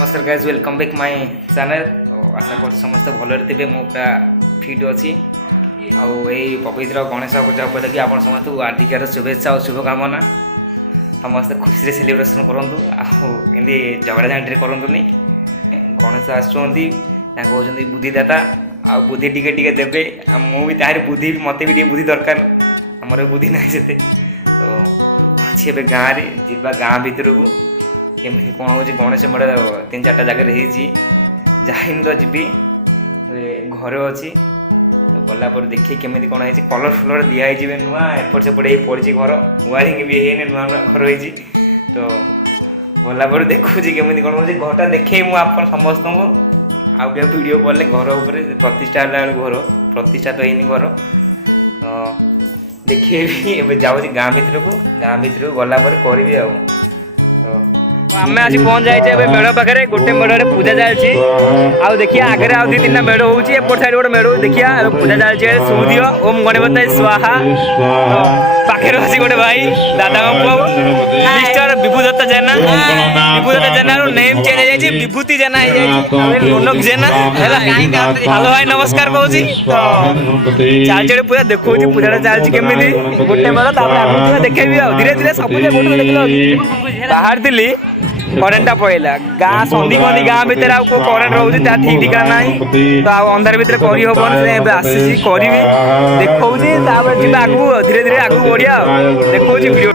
नमस्कार guys welcome back my channel. तो आशा कर समस्त भलरे थे पूरा फिट अच्छी आई पवित्र गणेश पूजा उपलक्षे आप समस्त हार्दिक शुभेच्छा और शुभकामना। समस्त खुशी सेलिब्रेशन करूँ आमती झगड़ा झांटी करूँ। गणेश आसुँच बुद्धिदाता आ बुद्धि टिके देवे मुझे तार बुद्धि मत भी बुद्धि दरकार आमर बुद्धि ना से तो अच्छी ए गाँव में जीवा गाँ भितर को केमी कौन हो गणेश मेढ़ 3-4 जगह जाइन तो जी घर अच्छी तो गला देखिए केमी कौन है कलर फुलर दिखाई नुआ एपट सेपट पड़ी घर वायरिंग भी है नुआ नुआ घर हो तो गला देखुची केमी कौन हो घरटा देखे मुझे समस्त को आउ क्या वीडियो कले घर उपर प्रतिष्ठा घर प्रतिष्ठा तो है घर तो देखिए भी जाऊँगी गाँ भितर को गला करी आम आज पहुँच जाए मेढ़ पाखे गोटे मेढ़ पूजा चलती आउ देखिए आगे आउ 2-3 मेढ़ होपट साइड गोटे मेढ़ देखिए पूजा चलती सुदिय ओम गणपताय स्वाहा पाखे अच्छी गोटे भाई दादा मिस्टर विभुदत्त जेना विभुदत्त जेना नेम चेंज हो विभूति जेना रोनक जेना हेलो भाई नमस्कार कहूँ चलती पूजा देखो पूजा चलती केमी गोटे मेढ़ देखेबी धीरे धीरे सब देख बाहर थी करेन्टा पड़ेगा गाँ संधि गंधि गाँ भितर आउ करेन्ट रोचे ठीक ठिकाना ना तो आउ अंधार भितर करी हम आसी करी देखा जी आगू धीरे धीरे आगू बढ़िया देखा वीडियो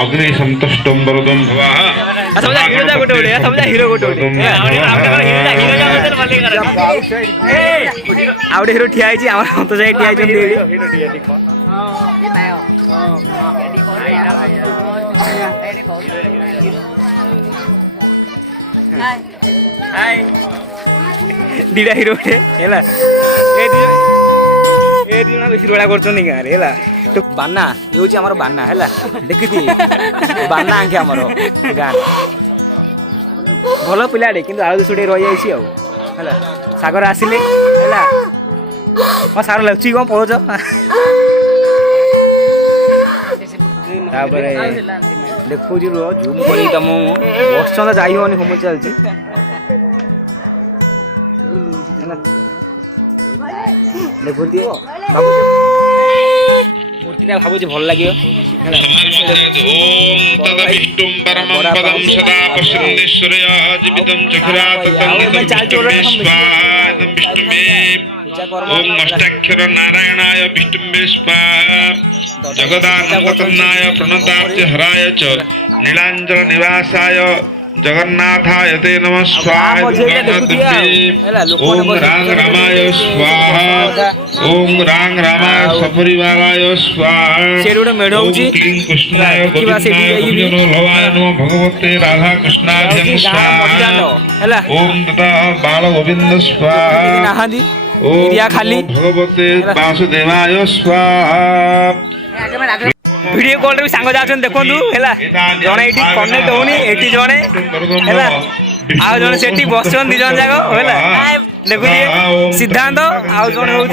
अग्नि संतुष्टम वरदम गोटे हिरो गोटे आउटे हिरो ठिया सतोष भाई ठिया दीटा हिरो है बेस रोड़ा कर गाँव तो बाना ये हूँ आम बाना है देखी बाना आंखे आमर गाँ भल पिलाटे कि आलू दुश रही है सागर आसिले है मो सार लगुच कौन पढ़ुच देखो जूम कर तुम बस जा होम चलती देखो भाव मूर्तिटा भावुँ भल लगे अष्टाक्षर नारायणाय विष्णुवे स्वाहा जगदानंदकर्णाय प्रणताब्ज हराय च नीलांचल निवासाय जगन्नाथाय ते नमः स्वाहा ओम रांग रामाय स्वाहा ओम रांग रामाय सपरिवाराय स्वाहा ओम क्लीं कृष्णाय गोविंदाय भवाय नमः भगवते राधा कृष्णाभ्यं स्वाहा ओम तथा बाल गोविंद स्वाहा ओम भगवते वासुदेवाय स्वाहा वीडियो कॉल भी सांग जाऊँ देखो जड़े ये कनेक्ट होनी ये जड़े आउ जड़े से बस 2 जन जाक है देखुए सिद्धांत आउ जड़े हूँ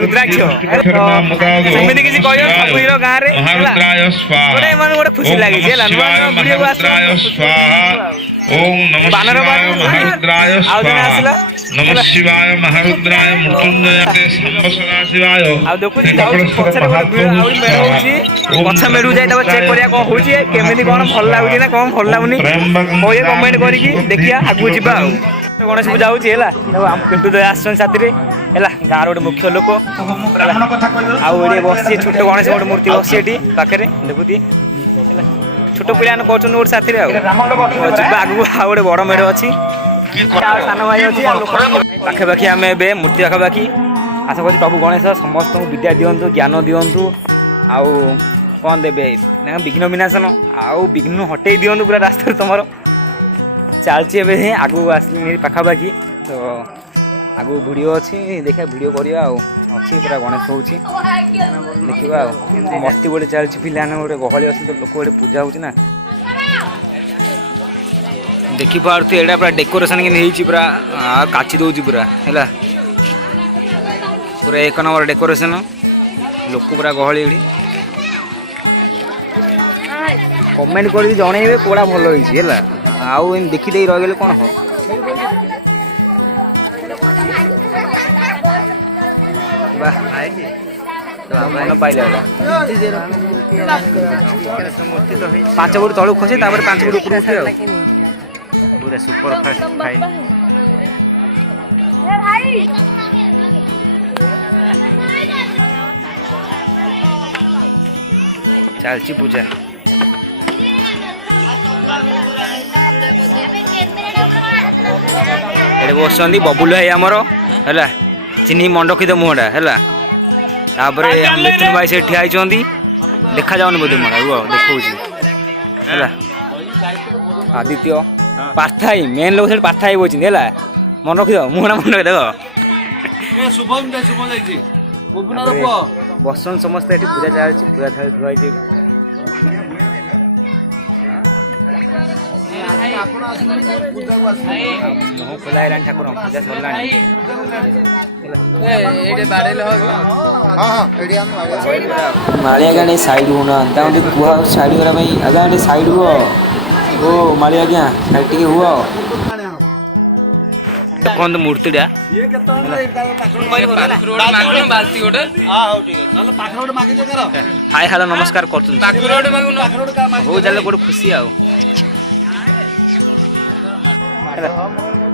रुद्राक्ष सेमती किसी कह सब हीरो गाँव में गोटे खुशी लगे बानर नमः शिवाय महारुद्राय मृत्युंजय शिवाय पछ मेढ़ू जाए चेक करिया कौन हो केमी कौन भल लगुच ना कौन भल लगुनि कहे कमेंट करके देखिए आगू जावा गणेश पूजा होम पिंटू दया आसन साथी गाँव गोटे मुख्य लोक आए बस छोट गणेश गोटे मूर्ति बस पाखे देखुए छोट पिला कर गोटे साथी आगू आ गए बड़ मेढ़ अच्छी सान भाई अच्छी पाखापाखि आम ए मूर्ति पाखापाखि आशा कर प्रभु गणेश समस्त विद्या दिंतु ज्ञान दिंतु आउ कौन देवे विघ्न विनाशन आउ विघ्न हटई दिंतु पूरा रास्ता तुम चलती ए आगू आस पाखापाखि तो आगू वीडियो अच्छी देखा वीडियो करवा अच्छी पूरा गणेश हो देखा मस्ती गोटे चलती पिला गोटे गहली अच्छी तो लोक गोटे पूजा होना देखिपे यहाँ पूरा डेकोरेशन के पूरा काची दौर पूरा है पूरा 1 नंबर डेकोरेशन लोक पूरा गहली कमेंट कर जनइबे कौड़ा भल है आउ एम देखी दे रही कौन हो मन पाइले 5 फुट तलू खसे 5 फुट ऊपर उठे पूरा सुपर फास्ट फाइन चलची पूजा ये बस बबुल भाई आमर है चिन्ह मंडकी तो मुहटा है मिथुन भाई से ठिया देखा जाऊन बोधे मोड़ा रुह देखा है आदित्य पार्थाई मेन लोग पार्थाई बोल मन रखी दो मुहटा मन रखी देख बसन समस्ते पूजा चलती पूजा थाली थुआई ठाकुर पूजा सरला मालिया गाड़ी साइड होना कह साइड करा आगे साइड हुआ ओ मालिया आज्ञा साइड टी हुआ देखते मूर्तिटा हाय हेलो नमस्कार कर चल गोटे खुशी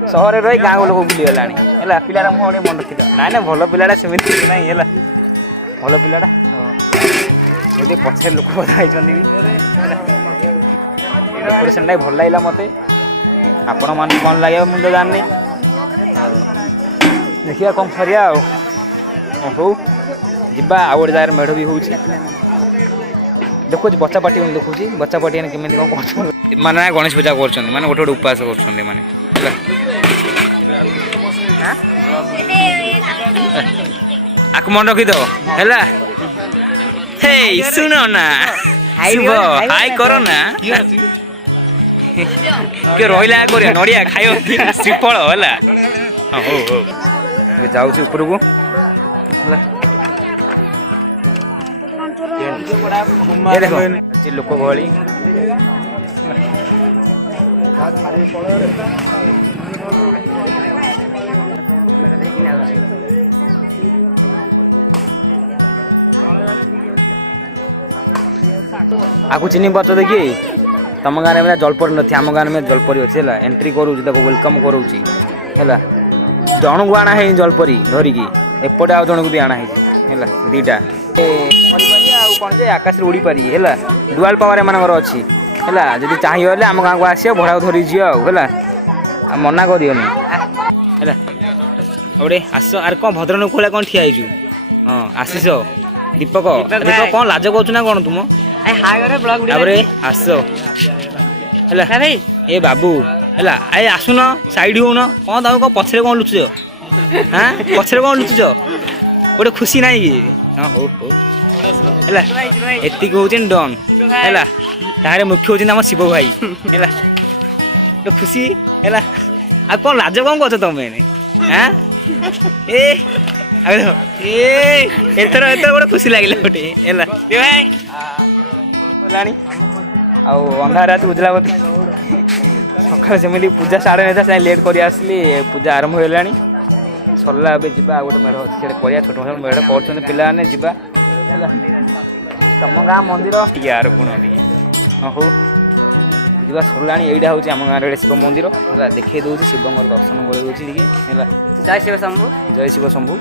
सहर रही गाँव लोग बुलीगला पिला मुझे मन रखी ना ना भल पिलाटा सेमती ना भल पिलाटा ये पछे लोक बधाई डेकोरेशन भल लगे मत आपण मान कौन लगे मुझे जानी देखिए कौन करिया हो जा आ गए जगह मेढ़ भी हो देखो बच्चा पार्टी देखो बच्चा पार्टी केमी कौन कर माने गणेश पूजा कर गोटे गोटे उपास कर मन रखी दो है सुन ना हाय करो ना किए रहा कर नड़िया खाई श्रीफल है हो जाऊँ ऊपर को देखो लोक गहली आपको चिन्ह पाच देखिए तुम गाँव में जलपरी नहीं आम गाँव में जलपरी अच्छे है एंट्री करूँ वेलकम करूँगी है जन को आना है जलपरी धरिकी एपटे आउ जन को भी आना है दीटा कौन जे आकाश उड़ी पारि है डुआल पावर एम अच्छी है जब चाहिए आम गाँव को आस भड़ा धरी जी है मना करियो है गोटे आस आर कौन भद्रन खोला कौन ठिया हाँ आशीष दीपक दीपक कौन लाज कौन ना कौन तुम आस है ए बाबू है आई आसुन साइड होन कौन तुम कौन पछरे कौन लुचुच हाँ पछरे कौन लुचुच गोटे खुशी ना कि हाँ हो है एति हूँ डन है तारे मुख्य हूँ आम शिव भाई है खुशी है आ कौन लाज कौन कर तुम हाँ एथर गोटे खुशी लगे गोटे है अंधार रात बुझला बोते सका सेमती पूजा साढ़े नहीं लेट कर आसली पूजा आरंभ हो सरला ए जा गोटे मेढ़ अच्छे छोट छोट मेढ़ कर पाने जा तुम गाँ मंदिर यार गुण हाँ हो जा सरला यहीटा हूँ आम गाँव शिव मंदिर है देखी दूसरी शिव दर्शन कर जय शिव शंभु जय शिव शंभु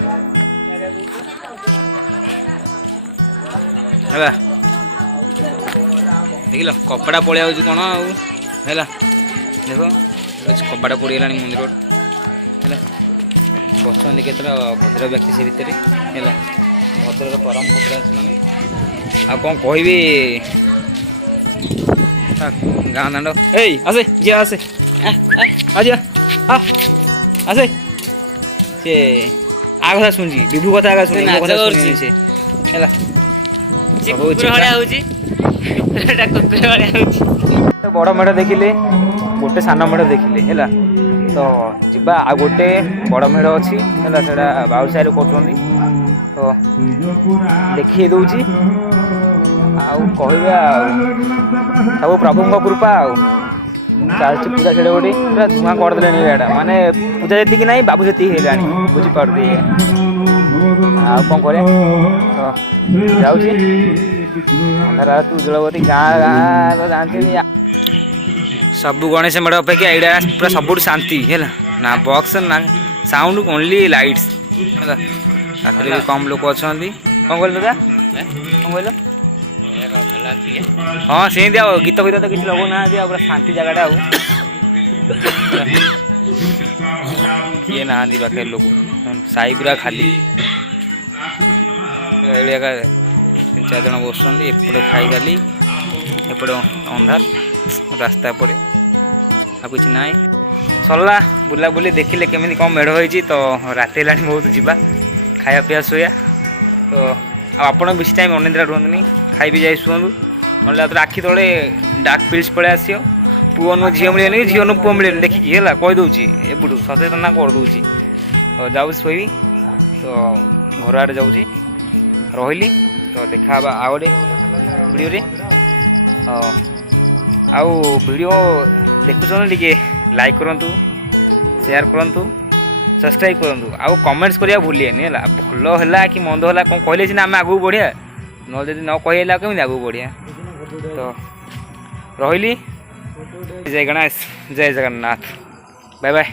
है देख कपड़ा पड़े कौन है देख कपड़ा पड़गला मंदिर है बसुँच के भद्र व्यक्ति से भितर है भद्र परम भद्र आ कौन कहबी गाँ दाण्ड आसे जी आसे आज आसे से आ कथा शुणी विभु कथा आगे शुणी कथा शुणी से है बड़ मेढ़ देखिले गोटे सान मेढ़ देखिले है तो जा आ गोटे बड़ मेढ़ अच्छी है बाउल साइड कर तो देखी दूची सब प्रभु कृपा ଚାଲିଛି ପୂଜା ସେଠି ଗୋଟେ ପୁରା ଧୂଆଁ କରିଦେଲେଣି ଏଇଟା ମାନେ ପୂଜା ଯେତିକି ନାହିଁ ବାବୁ ସେତିକି ହେଇଗଲାଣି ବୁଝିପାରୁଛି ଆଉ କ'ଣ କରିବା ତ ଯାଉଛି ଅନ୍ଧାର ତୁ ଉଜ୍ଜଳବତୀ ଗାଁ ତ ଜାଣିଥିଲି ସବୁ ଗଣେଶ ମେଢ଼ ଅପେକ୍ଷା ଏଇଟା ପୁରା ସବୁଠୁ ଶାନ୍ତି ହେଲା ନା ବକ୍ସ ନା ସାଉଣ୍ଡ ଓନ୍ଲି ଲାଇଟ୍ସ ହେଲା ରାତିରେ ବି କମ୍ ଲୋକ ଅଛନ୍ତି କ'ଣ କହିଲ ଦାଦା କ'ଣ କହିଲ ହଁ ସେମିତି ଆଉ ଗୀତ ଫୀତ ତ କିଛି ଲଗାଉନାହାନ୍ତି ଆଉ ପୁରା ଶାନ୍ତି ଜାଗାଟା ଆଉ କିଏ ନାହାନ୍ତି ପାଖରେ ଲୋକ ସାହି ପୁରା ଖାଲି ଏଳିଆ 3-4 ଜଣ ବସୁଛନ୍ତି ଏପଟେ ଖାଇଖାଲି ଏପଟେ ଅନ୍ଧାର ରାସ୍ତା ଏପଟେ ଆଉ କିଛି ନାହିଁ ସରିଲା ବୁଲାବୁଲି ଦେଖିଲେ କେମିତି କ'ଣ ମେଢ଼ ହେଇଛି ତ ରାତି ହେଲାଣି ବହୁତ ଯିବା ଖାଇବା ପିଇବା ଶୋଇବା ତ ଆଉ ଆପଣ ବେଶୀ ଟାଇମ୍ ଅନିଦ୍ରା ରୁହନ୍ତୁନି ଖାଇ ପିଇ ଯାଇ ଶୁଅନ୍ତୁ ନହେଲେ ଆଉ ଆଖି ତଳେ ଡାର୍କ ପିଲ୍ସ ପଳେଇ ଆସିବ ପୁଅ ନୁହଁ ଝିଅ ମିଳିବନି ଝିଅ ନୁହଁ ପୁଅ ମିଳିବନି ଦେଖିକି ହେଲା କହିଦେଉଛି ଏପଟୁ ସଚେତନ କରିଦେଉଛି ତ ଯାଉଛି ଶୋଇବି ତ ଘର ଆଡ଼େ ଯାଉଛି ରହିଲି ତ ଦେଖା ହେବା ଆଉ ଗୋଟେ ଭିଡ଼ିଓରେ ଆଉ ଭିଡ଼ିଓ ଦେଖୁଛନ୍ତି ଟିକେ ଲାଇକ୍ କରନ୍ତୁ ସେୟାର କରନ୍ତୁ ସବସ୍କ୍ରାଇବ୍ କରନ୍ତୁ ଆଉ କମେଣ୍ଟସ୍ କରିବା ଭୁଲିବେନି ହେଲା ଭଲ ହେଲା କି ମନ୍ଦ ହେଲା କ'ଣ କହିଲେ ସିନା ଆମେ ଆଗକୁ ବଢ଼ିବା ନହେଲେ ଯଦି ନ କହିଲେ ଆଉ କେମିତି ଆଗକୁ ବଢ଼ିବା ତ ରହିଲି ଜୟ ଗଣେଶ ଜୟ ଜଗନ୍ନାଥ ବାଏ ବାଏ।